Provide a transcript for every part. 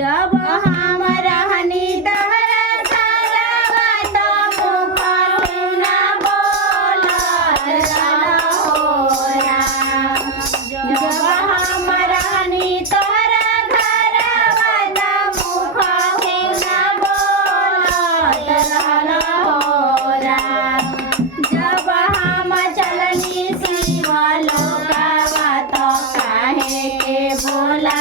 जब हम रहनी तहरा घरवा त मुख ना बोलत रहोरा। जब हम रहनी तहरा घरवा त मुख ना बोलत रहोरा। जब हम चलनी शिवलोकवा त काहे के बोला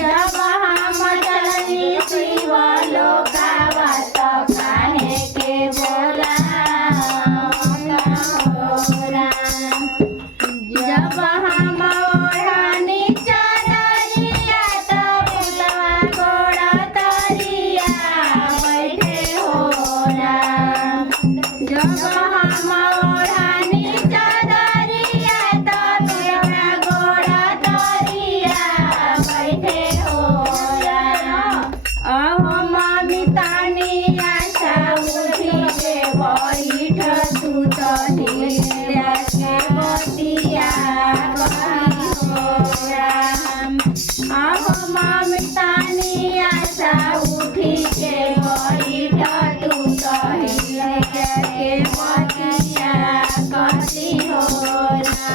जब हम चलनी शिवलोकवा त काहे के बोला जब हम ओढ़नी चदरिया त पुतवा गोड़ तरिया बैठे होला। जब हम ओढ़नी चदरिया त पुतवा गोड़ तरिया बैठे होला। अहो मम्मी तानी आशा उठी के बैठ तू त हिल्या के बतिया कही होला। अहो मम्मी तानी आशा उठी के बैठ तू त हिल्या के बतिया कही होला।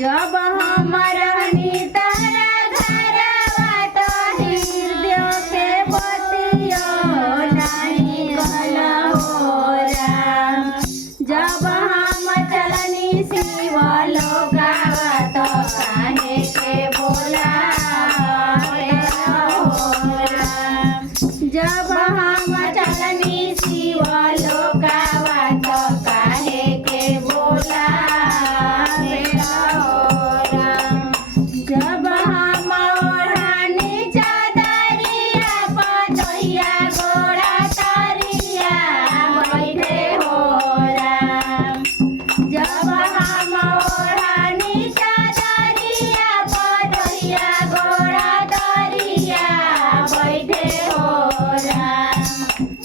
जब हम रहनी तहरा घरवा त हृदय के बतिया नाही कहलहोरा। जब हम चलनी शिवलोकवा त काहे के बोला रहोरा। जब हम चलनी शिवलोकवा त काहे के बोला रहोरा। जब हम ओढ़नी चदरिया पतोहिया गोड़ तरिया बैठे होला। जब हम ओढ़नी चदरिया पतोहिया गोड़ तरिया बैठे होला।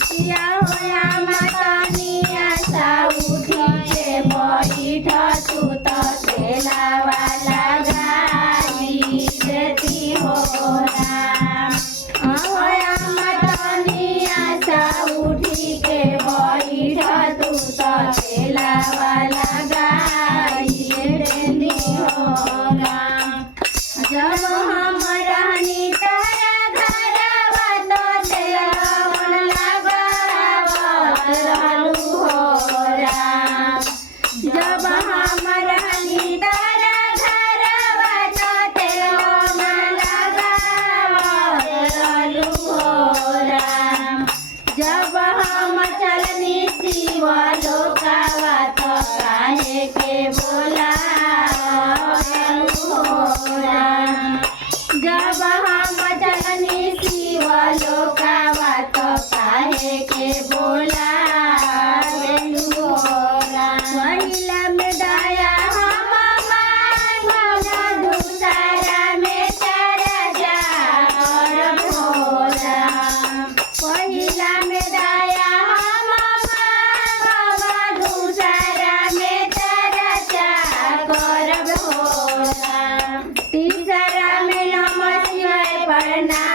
किया होया मतनी आशा उठी के बैठ तू त तेलावा लगाई देती होला। होया मतनी आशा उठी के बैठ तू त तेलावा लगाई देती होला। जब हम रहनी तहरा घरवा त तेलवन लगावत रहलू होला। जब हम रहनी तहरा घरवा त तेलवन लगावत रहलू होला। जब हम चलनी शिवलोकवा त काहे के बोला होला। जब हम चलनी शिवलोकवा त काहे के बोला होला। पहिला में दया हम मांगब दूसरा में चर्चा करब होला। पहिला में दया हम मांगब दूसरा में चर्चा करब होला। तीसरा में नमः शिवाय प्रणाम